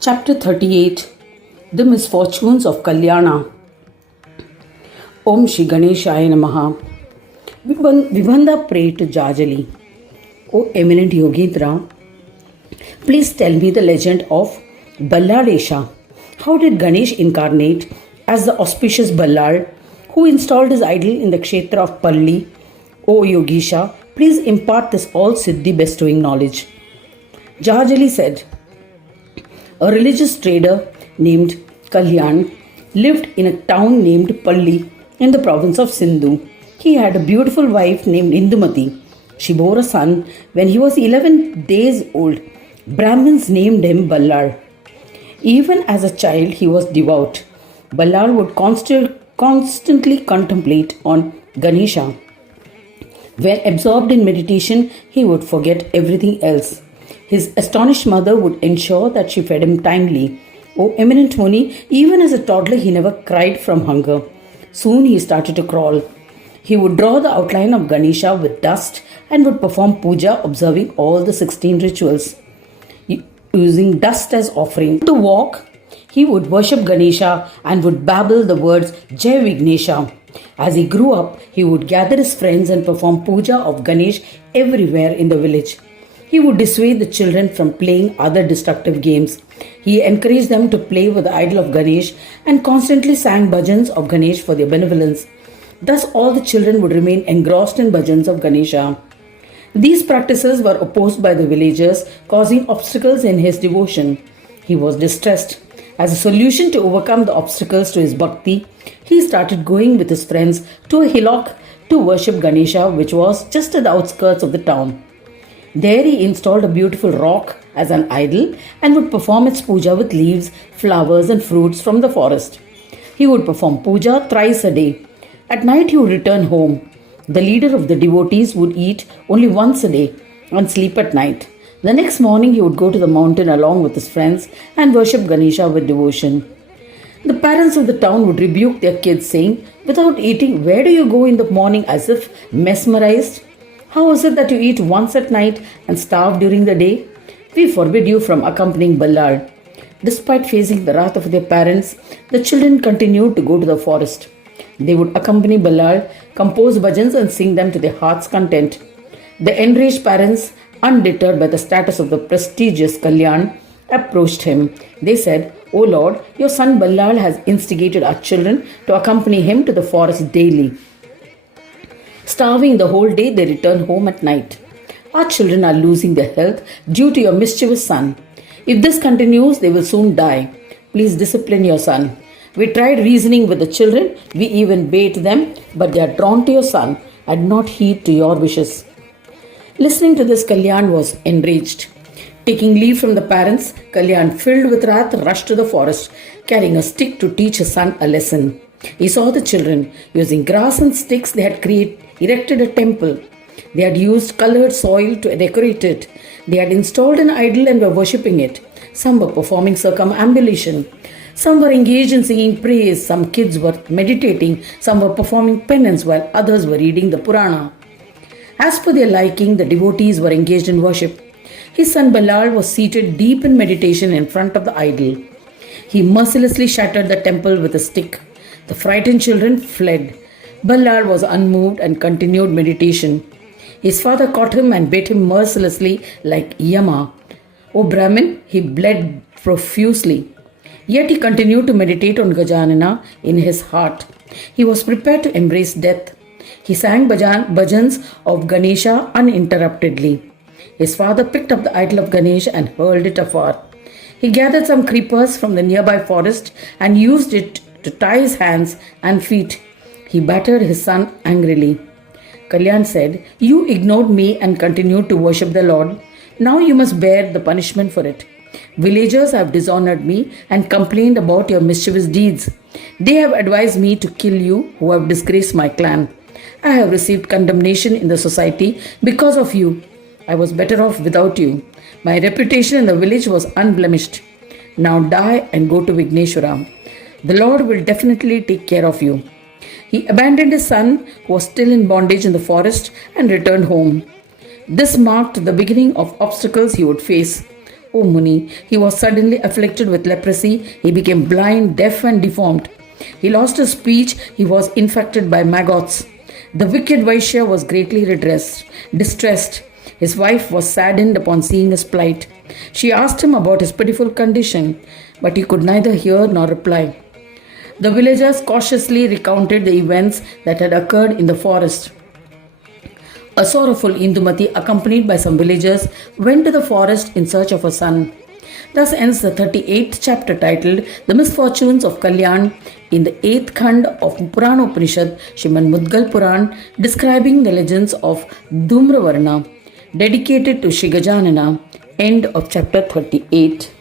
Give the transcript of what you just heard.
Chapter 38 The Misfortunes of Kalyana. Om Shri Ganeshaya Namaha. Vibhanda prayed to Jajali, O eminent Yogendra, please tell me the legend of Balladesha. How did Ganesh incarnate as the auspicious Ballad who installed his idol in the kshetra of Palli? O Yogisha, please impart this all Siddhi bestowing knowledge. Jajali said, a religious trader named Kalyan lived in a town named Palli in the province of Sindhu. He had a beautiful wife named Indumati. She bore a son when he was 11 days old. Brahmins named him Ballar. Even as a child, he was devout. Ballar would constantly contemplate on Ganesha. When absorbed in meditation, he would forget everything else. His astonished mother would ensure that she fed him timely. O eminent Muni, even as a toddler, he never cried from hunger. Soon he started to crawl. He would draw the outline of Ganesha with dust and would perform puja, observing all the 16 rituals. Using dust as offering to walk, he would worship Ganesha and would babble the words Jai Vignesha. As he grew up, he would gather his friends and perform puja of Ganesh everywhere in the village. He would dissuade the children from playing other destructive games. He encouraged them to play with the idol of Ganesh and constantly sang bhajans of Ganesh for their benevolence. Thus all the children would remain engrossed in bhajans of Ganesha. These practices were opposed by the villagers, causing obstacles in his devotion. He was distressed. As a solution to overcome the obstacles to his bhakti, he started going with his friends to a hillock to worship Ganesha, which was just at the outskirts of the town. There he installed a beautiful rock as an idol and would perform its puja with leaves, flowers and fruits from the forest. He would perform puja thrice a day. At night he would return home. The leader of the devotees would eat only once a day and sleep at night. The next morning he would go to the mountain along with his friends and worship Ganesha with devotion. The parents of the town would rebuke their kids, saying, without eating, where do you go in the morning, as if mesmerized? How is it that you eat once at night and starve during the day? We forbid you from accompanying Ballard. Despite facing the wrath of their parents, the children continued to go to the forest. They would accompany Ballard, compose bhajans and sing them to their heart's content. The enraged parents, undeterred by the status of the prestigious Kalyan, approached him. They said, O Lord, your son Ballard has instigated our children to accompany him to the forest daily. Starving the whole day, they return home at night. Our children are losing their health due to your mischievous son. If this continues, they will soon die. Please discipline your son. We tried reasoning with the children. We even bait them, but they are drawn to your son and not heed to your wishes. Listening to this, Kalyan was enraged. Taking leave from the parents, Kalyan, filled with wrath, rushed to the forest, carrying a stick to teach his son a lesson. He saw the children. Using grass and sticks, they had erected a temple. They had used colored soil to decorate it. They had installed an idol and were worshipping it. Some were performing circumambulation. Some were engaged in singing praise. Some kids were meditating. Some were performing penance, while others were reading the Purana. As per their liking, the devotees were engaged in worship. His son Ballard was seated deep in meditation in front of the idol. He mercilessly shattered the temple with a stick. The frightened children fled. Ballard was unmoved and continued meditation. His father caught him and beat him mercilessly like Yama. O Brahmin, he bled profusely. Yet he continued to meditate on Gajanana in his heart. He was prepared to embrace death. He sang bhajans of Ganesha uninterruptedly. His father picked up the idol of Ganesha and hurled it afar. He gathered some creepers from the nearby forest and used it to tie his hands and feet. He battered his son angrily. Kalyan said, you ignored me and continued to worship the Lord. Now you must bear the punishment for it. Villagers have dishonored me and complained about your mischievous deeds. They have advised me to kill you who have disgraced my clan. I have received condemnation in the society because of you. I was better off without you. My reputation in the village was unblemished. Now die and go to Vigneshwara. The Lord will definitely take care of you. He abandoned his son, who was still in bondage in the forest, and returned home. This marked the beginning of obstacles he would face. O Muni, he was suddenly afflicted with leprosy. He became blind, deaf, and deformed. He lost his speech. He was infected by maggots. The wicked Vaishya was greatly distressed. His wife was saddened upon seeing his plight. She asked him about his pitiful condition, but he could neither hear nor reply. The villagers cautiously recounted the events that had occurred in the forest. A sorrowful Indumati, accompanied by some villagers, went to the forest in search of a son. Thus ends the 38th chapter titled The Misfortunes of Kalyana in the 8th Khand of Puranopanishad, Srimad Mudgal Puran, describing the legends of Dhumravarna, dedicated to Shri Gajanana. End of chapter 38.